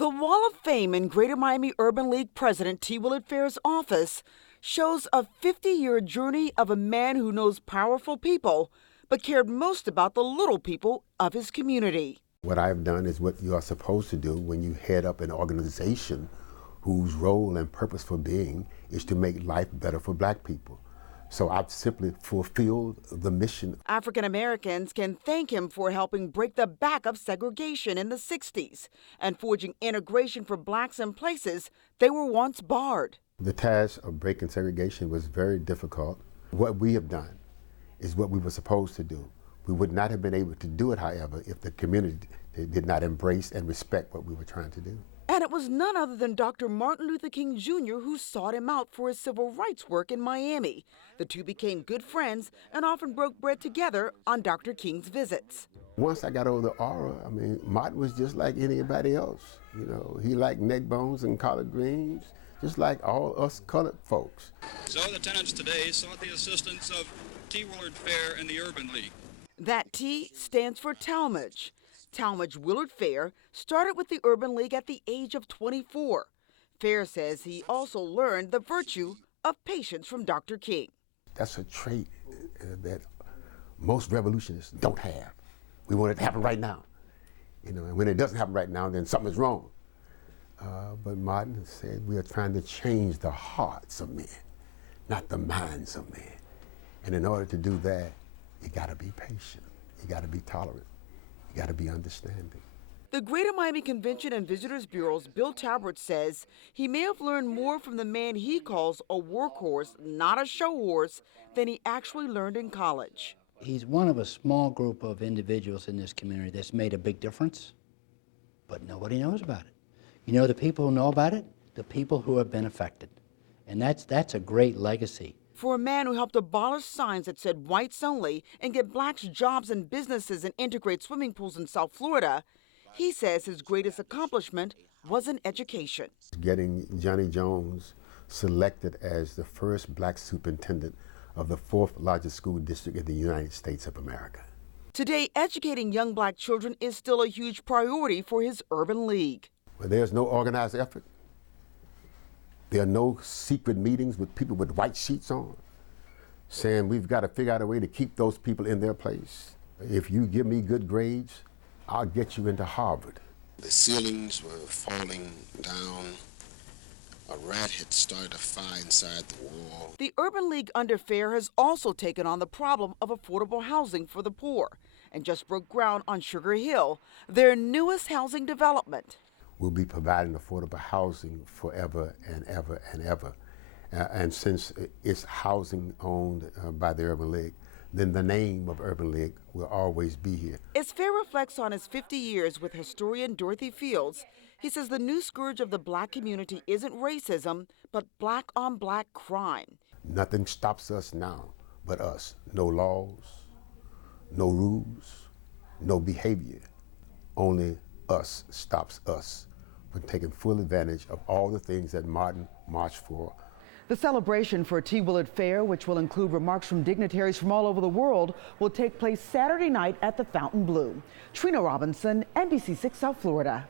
The Wall of Fame in Greater Miami Urban League President T. Willard Fair's office shows a 50-year journey of a man who knows powerful people, but cared most about the little people of his community. What I've done is what you are supposed to do when you head up an organization whose role and purpose for being is to make life better for black people. So I've simply fulfilled the mission. African Americans can thank him for helping break the back of segregation in the 60s and forging integration for blacks in places they were once barred. The task of breaking segregation was very difficult. What we have done is what we were supposed to do. We would not have been able to do it, however, if the community did not embrace and respect what we were trying to do. And it was none other than Dr. Martin Luther King Jr. who sought him out for his civil rights work in Miami. The two became good friends and often broke bread together on Dr. King's visits. Once I got over the aura, Martin was just like anybody else. You know, he liked neck bones and collard greens, just like all us colored folks. So the tenants today sought the assistance of T. Willard Fair and the Urban League. That T stands for Talmadge. Talmadge Willard Fair started with the Urban League at the age of 24. Fair says he also learned the virtue of patience from Dr. King. That's a trait that most revolutionists don't have. We want it to happen right now. You know, and when it doesn't happen right now, then something is wrong. But Martin said we are trying to change the hearts of men, not the minds of men. And in order to do that, you got to be patient. You got to be tolerant. You got to be understanding. The Greater Miami Convention and Visitors Bureau's Bill Talbert says he may have learned more from the man he calls a workhorse, not a show horse, than he actually learned in college. He's one of a small group of individuals in this community that's made a big difference, but nobody knows about it. You know the people who know about it? The people who have been affected. And that's a great legacy. For a man who helped abolish signs that said whites only and get blacks jobs and businesses and integrate swimming pools in South Florida, he says his greatest accomplishment was in education. Getting Johnny Jones selected as the first black superintendent of the 4th largest school district in the United States of America. Today, educating young black children is still a huge priority for his urban league. Well, there's no organized effort. There are no secret meetings with people with white sheets on, saying we've got to figure out a way to keep those people in their place. If you give me good grades, I'll get you into Harvard. The ceilings were falling down. A rat had started a fire inside the wall. The Urban League under Fair has also taken on the problem of affordable housing for the poor and just broke ground on Sugar Hill, their newest housing development. We'll be providing affordable housing forever and ever and ever. And since it's housing owned by the Urban League, then the name of Urban League will always be here. As Fair reflects on his 50 years with historian Dorothy Fields, he says the new scourge of the black community isn't racism, but black-on-black crime. Nothing stops us now but us. No laws, no rules, no behavior. Only us stops us from taking full advantage of all the things that Martin marched for. The celebration for T. Willard Fair, which will include remarks from dignitaries from all over the world, will take place Saturday night at the Fontainebleau. Trina Robinson, NBC6 South Florida.